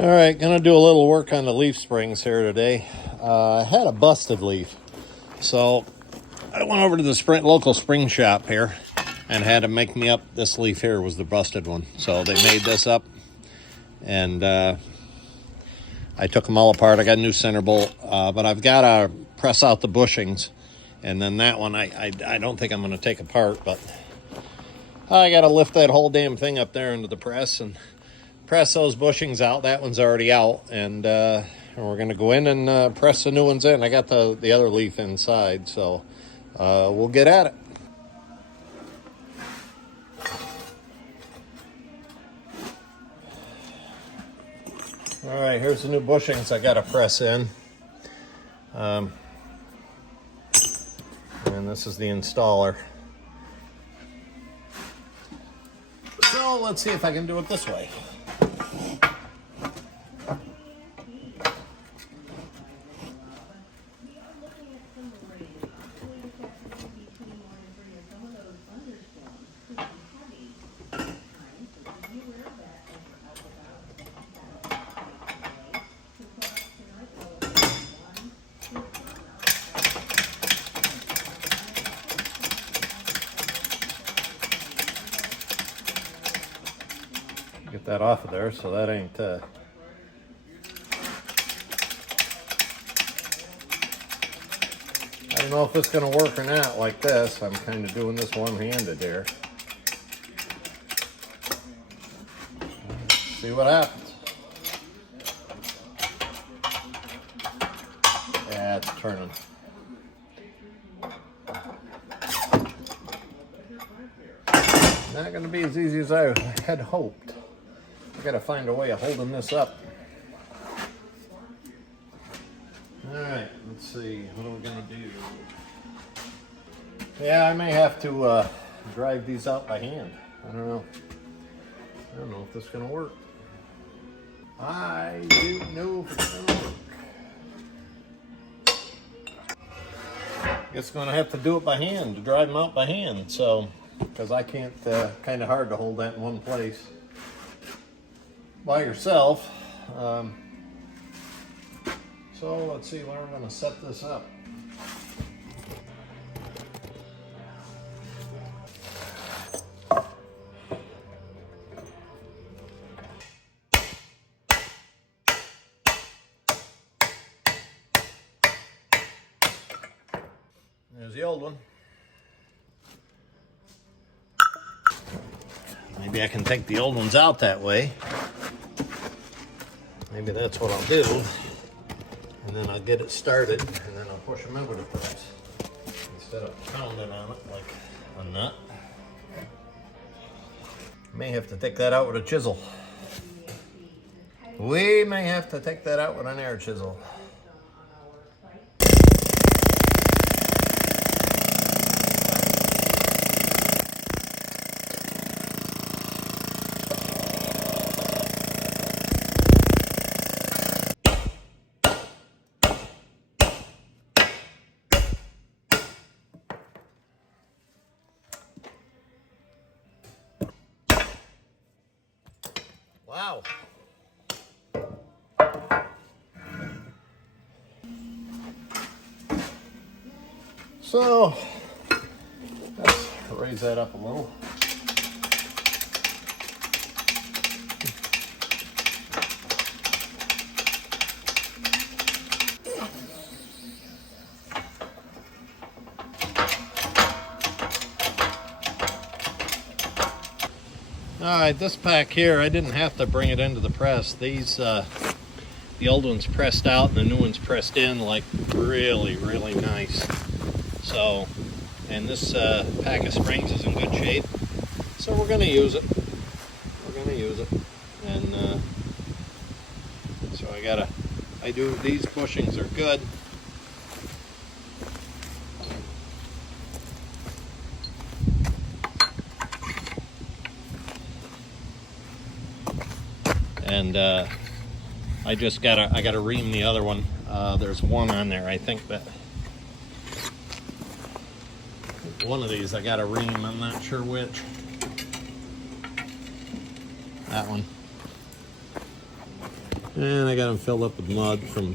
All right, gonna do a little work on the leaf springs here today. I had a busted leaf, so I went over to the local spring shop here and had them make me up. This leaf here was the busted one, so they made this up, and I took them all apart. I got a new center bolt, but I've got to press out the bushings, and then that one I don't think I'm going to take apart, but I got to lift that whole damn thing up there into the press and press those bushings out. That one's already out, and we're going to go in and press the new ones in. I got the other leaf inside, so we'll get at it. All right, here's the new bushings I got to press in. And this is the installer. So let's see if I can do it this way. Get that off of there, so that ain't I don't know if it's gonna work or not like this. I'm kind of doing this one-handed here. See what happens. Yeah, it's turning. Not gonna be as easy as I had hoped. I gotta find a way of holding this up. All right, let's see, what are we gonna do? Yeah, I may have to drive these out by hand. I don't know if this is gonna work. I don't know if it's gonna work. Guess gonna have to do it by hand, to drive them out by hand, so, because I can't, kind of hard to hold that in one place by yourself. So let's see where we're going to set this up. There's the old one. Maybe I can take the old ones out that way. Maybe that's what I'll do. And then I'll get it started, and then I'll push them over the press instead of pounding on it like a nut. May have to take that out with a chisel. We may have to take that out with an air chisel. Wow. So, let's raise that up a little. All right, this pack here, I didn't have to bring it into the press. These, the old one's pressed out and the new one's pressed in, like really, really nice. So, and this pack of springs is in good shape. So we're gonna use it. And so these bushings are good. And I gotta ream the other one. There's one on there, I think, that one of these I gotta ream, I'm not sure which. That one. And I got them filled up with mud from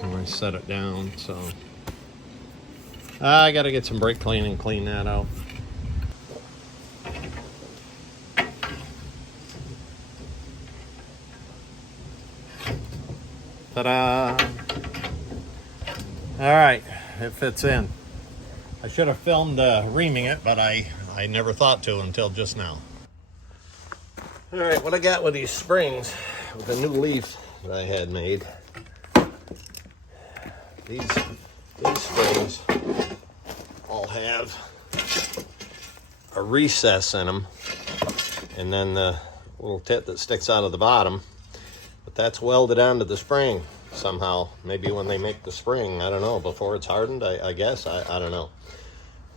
when I set it down, so I got to get some brake cleaning and clean that out. Ta-da! All right, it fits in. I should have filmed reaming it, but I never thought to until just now. All right, what I got with these springs, with the new leaf that I had made, these springs all have a recess in them, and then the little tit that sticks out of the bottom, but that's welded onto the spring somehow. Maybe when they make the spring, I don't know, before it's hardened, I guess, I don't know.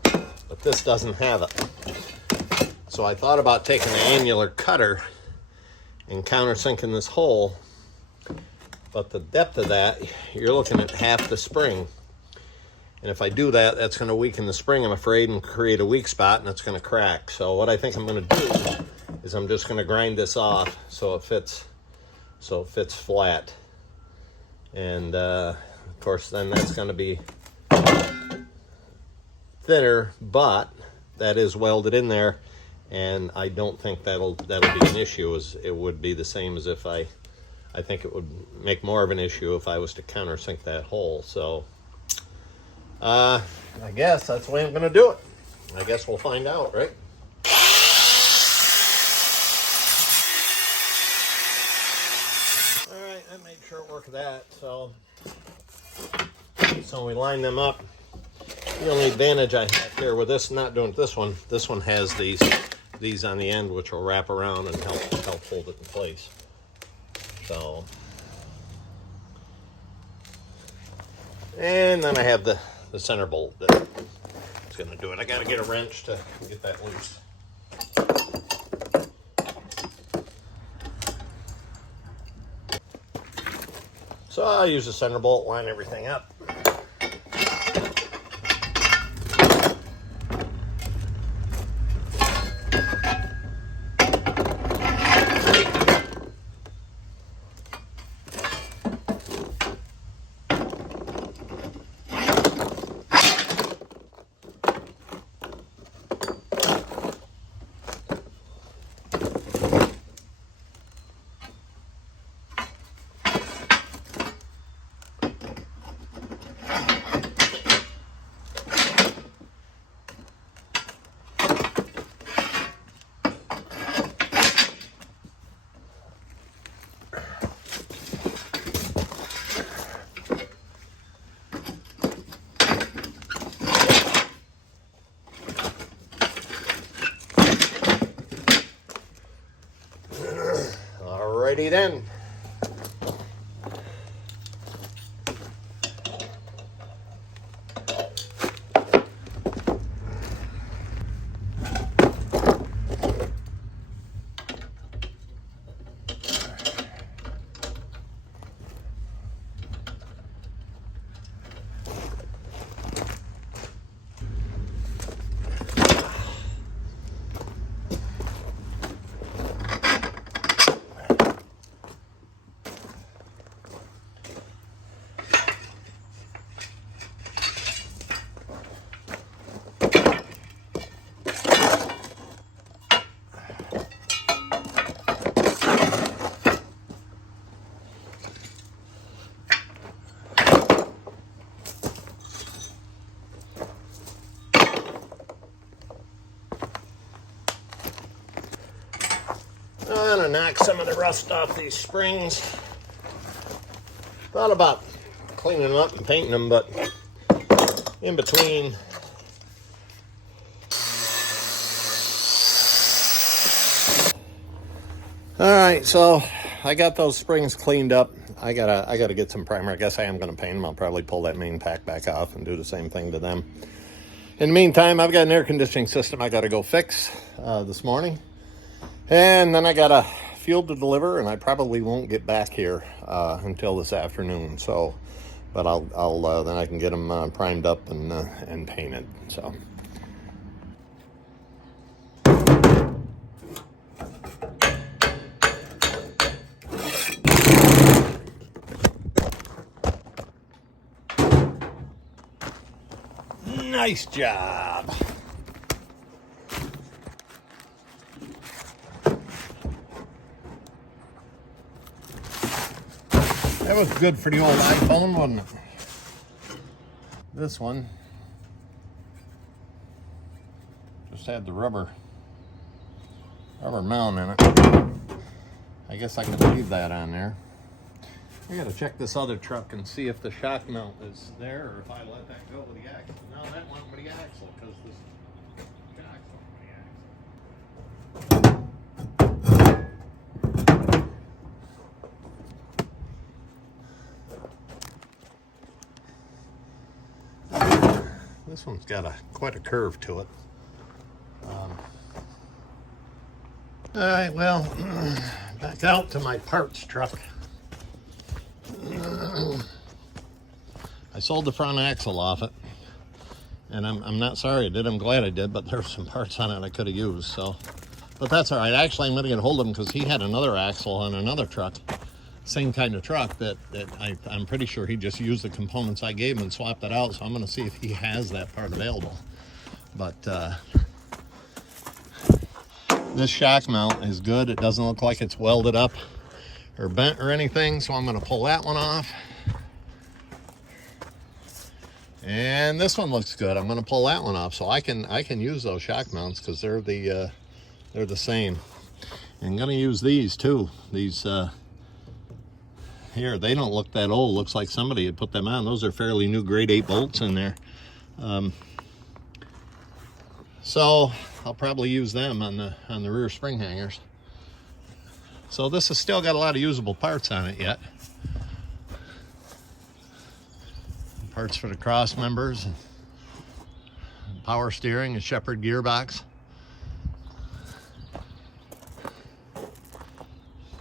But this doesn't have it. So I thought about taking an annular cutter and countersinking this hole, but the depth of that, you're looking at half the spring. And if I do that, that's going to weaken the spring, I'm afraid, and create a weak spot, and it's going to crack. So what I think I'm going to do is I'm just going to grind this off so it fits flat. And of course, then that's going to be thinner, but that is welded in there, and I don't think that'll be an issue. As it would be the same as if I think it would make more of an issue if I was to countersink that hole. So I guess that's the way I'm going to do it. I guess we'll find out, right? All right, I made short work of that. So we line them up. The only advantage I have here with this, not doing this one has these on the end, which will wrap around and help hold it in place. So, and then I have the center bolt that is going to do it. I got to get a wrench to get that loose. So I'll use the center bolt, line everything up. Alrighty then. I'm gonna knock some of the rust off these springs. Thought about cleaning them up and painting them, but in between, all right, so I got those springs cleaned up. I gotta get some primer. I guess I am gonna paint them. I'll probably pull that main pack back off and do the same thing to them. In the meantime, I've got an air conditioning system I gotta go fix this morning. And then I got a fuel to deliver, and I probably won't get back here until this afternoon. So, but I'll then I can get them primed up and painted. So. Nice job. That was good for the old iPhone, wasn't it? This one just had the rubber mount in it. I guess I can leave that on there. I gotta check this other truck and see if the shock mount is there or if I let that go with the axle. No, that went with the axle because this shock's on the axle. This one's got quite a curve to it. All right, well, back out to my parts truck. I sold the front axle off it, and I'm not sorry I did. I'm glad I did, but there's some parts on it I could have used. So, but that's all right. Actually, I'm going to get a hold of him because he had another axle on another truck, same kind of truck that I'm pretty sure he just used the components I gave him and swapped it out. So I'm going to see if he has that part available. But this shock mount is good. It doesn't look like it's welded up or bent or anything, so I'm going to pull that one off. And this one looks good. I'm going to pull that one off, so I can use those shock mounts because they're the same. And I'm going to use these too. These here, they don't look that old. Looks like somebody had put them on. Those are fairly new grade 8 bolts in there. So I'll probably use them on the rear spring hangers. So this has still got a lot of usable parts on it yet. Parts for the cross members, and power steering, and Shepherd gearbox.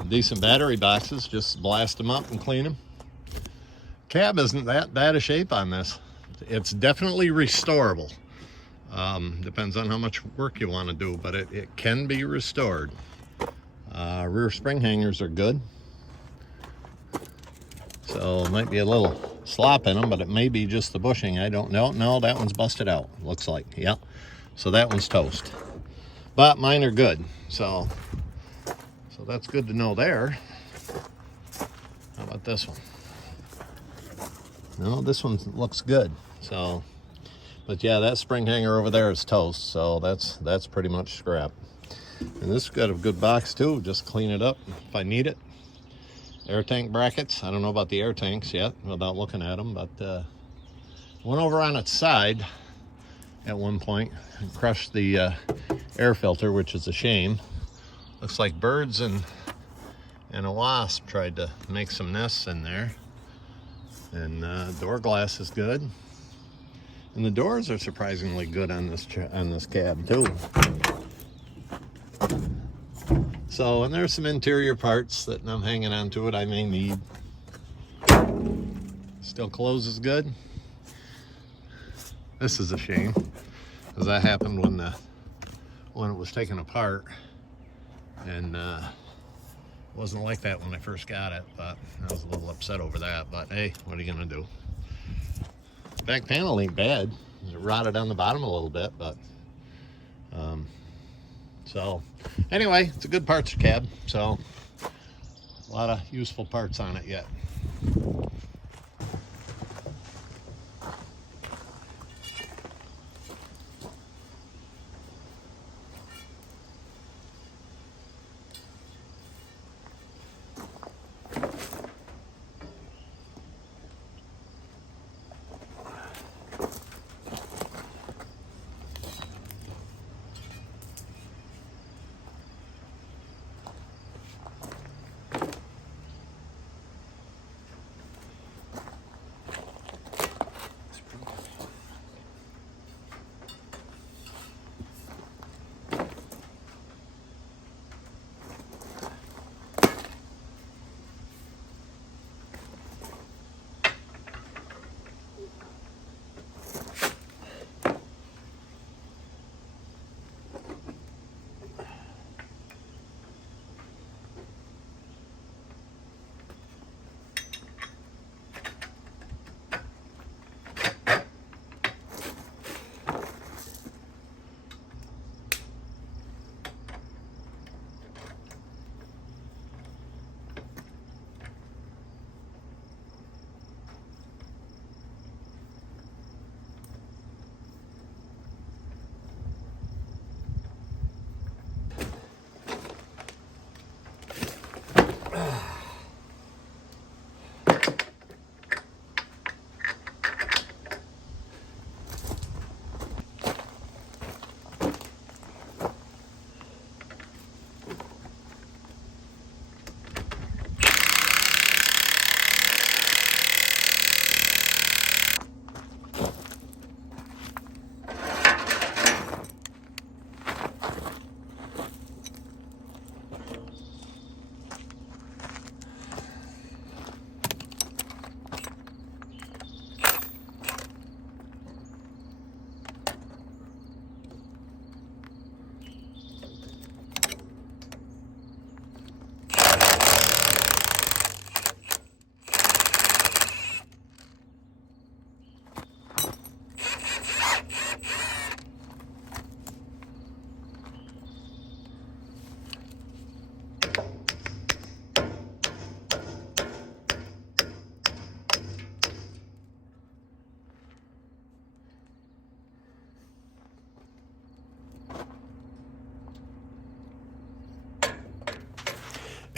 Decent battery boxes, just blast them up and clean them. Cab isn't that bad a shape on this. It's definitely restorable. Depends on how much work you want to do, but it can be restored. Rear spring hangers are good. So it might be a little slop in them, but it may be just the bushing. I don't know. No, that one's busted out, looks like. Yeah. So that one's toast. But mine are good. So that's good to know there. How about this one? No, this one looks good. So, but yeah, that spring hanger over there is toast. So that's pretty much scrap. And this has got a good box too. Just clean it up if I need it. Air tank brackets. I don't know about the air tanks yet without looking at them, but went over on its side at one point and crushed the air filter, which is a shame. Looks like birds and a wasp tried to make some nests in there. And door glass is good. And the doors are surprisingly good on this cab too. So, and there's some interior parts that I'm hanging on to it I may need. Still closes good. This is a shame, because that happened when it was taken apart, and it wasn't like that when I first got it, but I was a little upset over that. But hey, what are you gonna do? Back panel ain't bad. It rotted on the bottom a little bit, but so anyway, it's a good parts cab. So a lot of useful parts on it yet.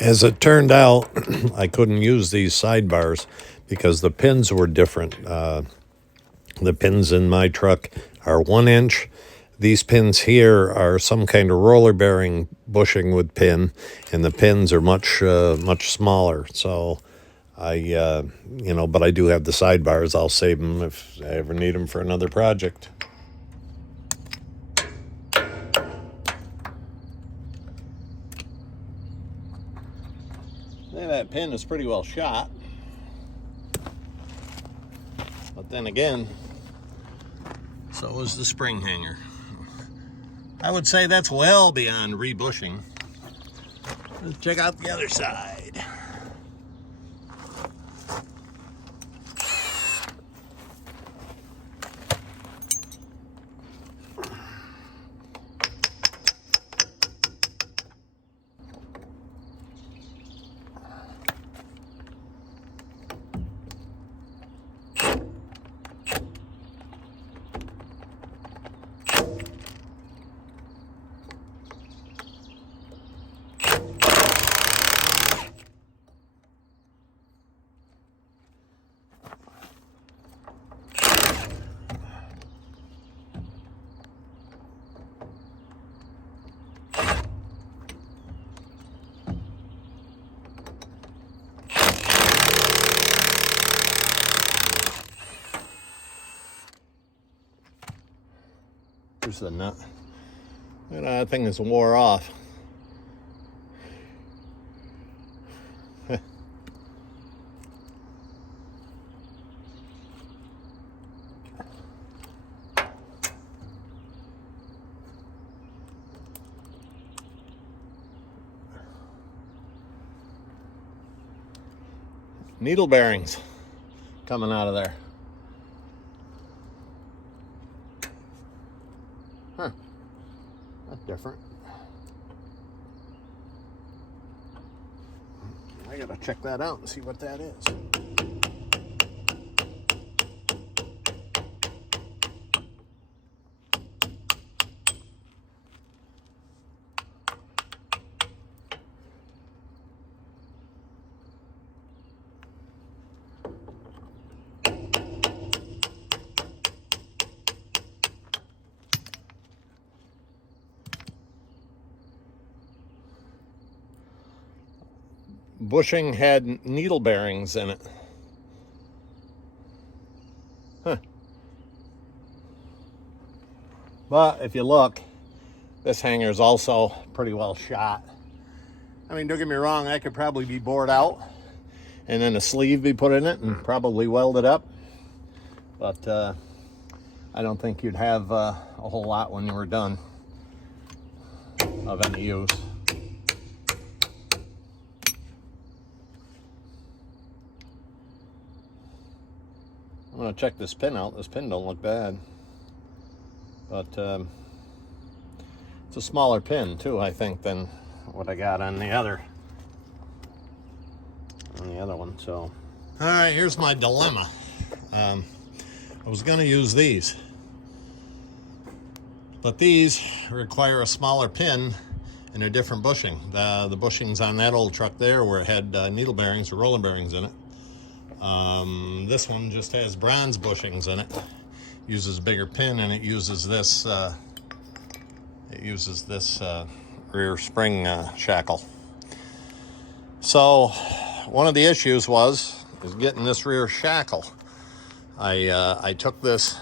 As it turned out, I couldn't use these sidebars because the pins were different. The pins in my truck are 1 inch. These pins here are some kind of roller bearing bushing with pin, and the pins are much smaller. So but I do have the sidebars. I'll save them if I ever need them for another project. That pin is pretty well shot. But then again, so is the spring hanger. I would say that's well beyond rebushing. Let's check out the other side. There's the nut. That thing is wore off. Needle bearings coming out of there. Huh, that's different. I gotta check that out and see what that is. Bushing had needle bearings in it. Huh. But if you look, this hanger is also pretty well shot. I mean, don't get me wrong, that could probably be bored out and then a sleeve be put in it and probably welded up. But I don't think you'd have a whole lot when you were done of any use. I'm gonna check this pin out. This pin don't look bad, but it's a smaller pin too, I think, than what I got on the other one. So, all right, here's my dilemma. I was gonna use these, but these require a smaller pin and a different bushing. The bushings on that old truck there, where it had needle bearings or roller bearings in it. This one just has bronze bushings in it. Uses a bigger pin, and it uses this rear spring shackle. So one of the issues is getting this rear shackle. I took this.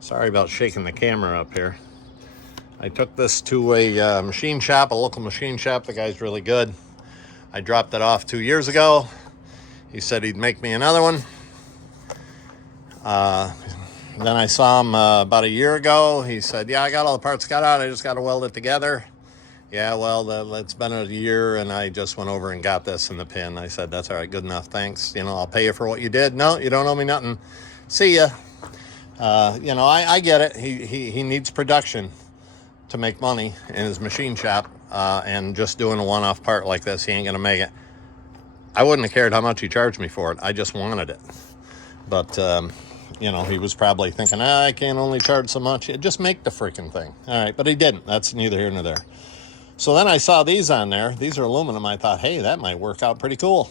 Sorry about shaking the camera up here. I took this to a machine shop, a local machine shop. The guy's really good. I dropped it off 2 years ago. He said he'd make me another one. Then I saw him about a year ago. He said, yeah, I got all the parts cut out. I just got to weld it together. Yeah, well, it's been a year, and I just went over and got this in the pin. I said, that's all right, good enough, thanks. I'll pay you for what you did. No, you don't owe me nothing. See ya. I get it. He needs production to make money in his machine shop, and just doing a one-off part like this, he ain't going to make it. I wouldn't have cared how much he charged me for it. I just wanted it. But, he was probably thinking, I can't only charge so much. Just make the freaking thing. All right, but he didn't. That's neither here nor there. So then I saw these on there. These are aluminum. I thought, hey, that might work out pretty cool.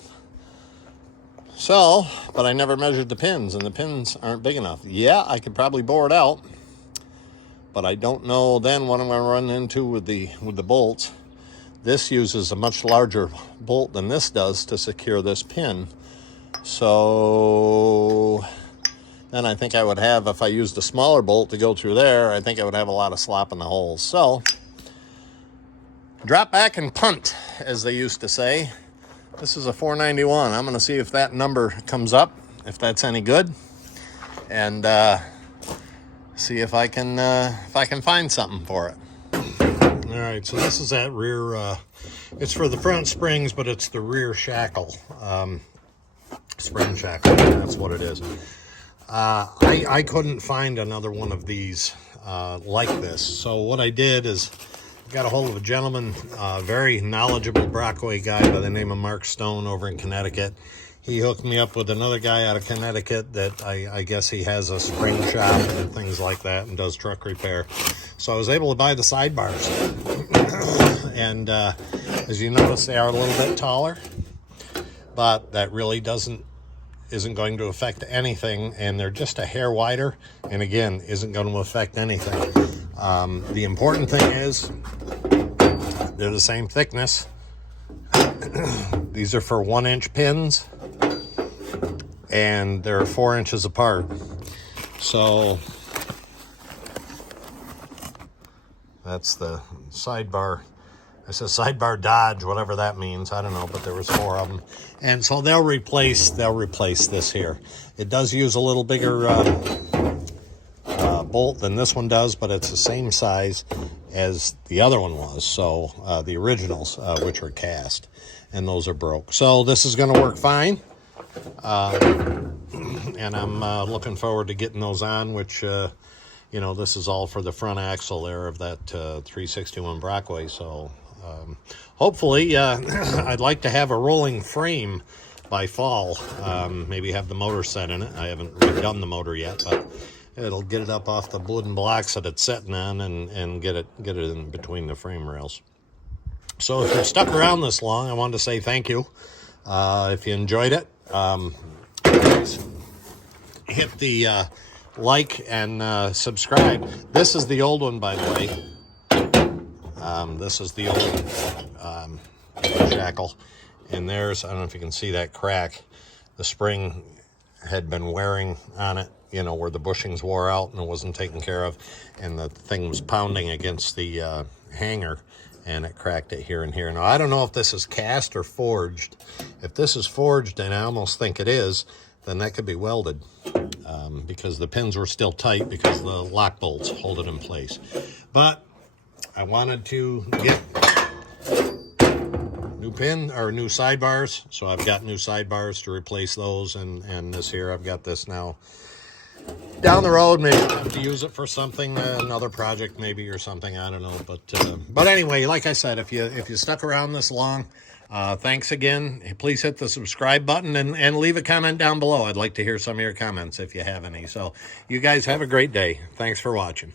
So, but I never measured the pins, and the pins aren't big enough. Yeah, I could probably bore it out, but I don't know then what I'm going to run into with the bolts. This uses a much larger bolt than this does to secure this pin. So then I think I would have, if I used a smaller bolt to go through there, I think I would have a lot of slop in the holes. So drop back and punt, as they used to say. This is a 491. I'm going to see if that number comes up, if that's any good, and see if I can find something for it. All right, so this is that rear. It's for the front springs, but it's the rear shackle, spring shackle. That's what it is. I couldn't find another one of these like this. So what I did is got a hold of a gentleman, very knowledgeable Brockway guy by the name of Mark Stone over in Connecticut. He hooked me up with another guy out of Connecticut that I guess he has a spring shop and things like that and does truck repair. So I was able to buy the sidebars. And as you notice, they are a little bit taller, but that really isn't going to affect anything, and they're just a hair wider, and again, isn't going to affect anything. The important thing is they're the same thickness. These are for 1-inch pins, and they're 4 inches apart. So that's the sidebar. I said sidebar Dodge, whatever that means. I don't know, but there was 4 of them. And so they'll replace this here. It does use a little bigger bolt than this one does, but it's the same size as the other one was. So the originals, which are cast, and those are broke. So this is going to work fine. And I'm looking forward to getting those on, which, you know, this is all for the front axle there of that 361 Brockway. So hopefully, I'd like to have a rolling frame by fall. Maybe have the motor set in it. I haven't redone the motor yet, but it'll get it up off the wooden blocks that it's sitting on and get it in between the frame rails. So if you've stuck around this long, I wanted to say thank you. If you enjoyed it, please hit the like and subscribe. This is the old one, by the way. This is the old shackle, and there's, I don't know if you can see that crack. The spring had been wearing on it, you know, where the bushings wore out and it wasn't taken care of, and the thing was pounding against the hanger, and it cracked it here and here. Now, I don't know if this is cast or forged. If this is forged, and I almost think it is, then that could be welded, because the pins were still tight because the lock bolts hold it in place. But I wanted to get new sidebars, so I've got new sidebars to replace those, and this here, I've got this now. Down the road, maybe I'll have to use it for something, another project maybe or something, I don't know. But anyway, like I said, if you stuck around this long, thanks again. Please hit the subscribe button and leave a comment down below. I'd like to hear some of your comments if you have any. So you guys have a great day. Thanks for watching.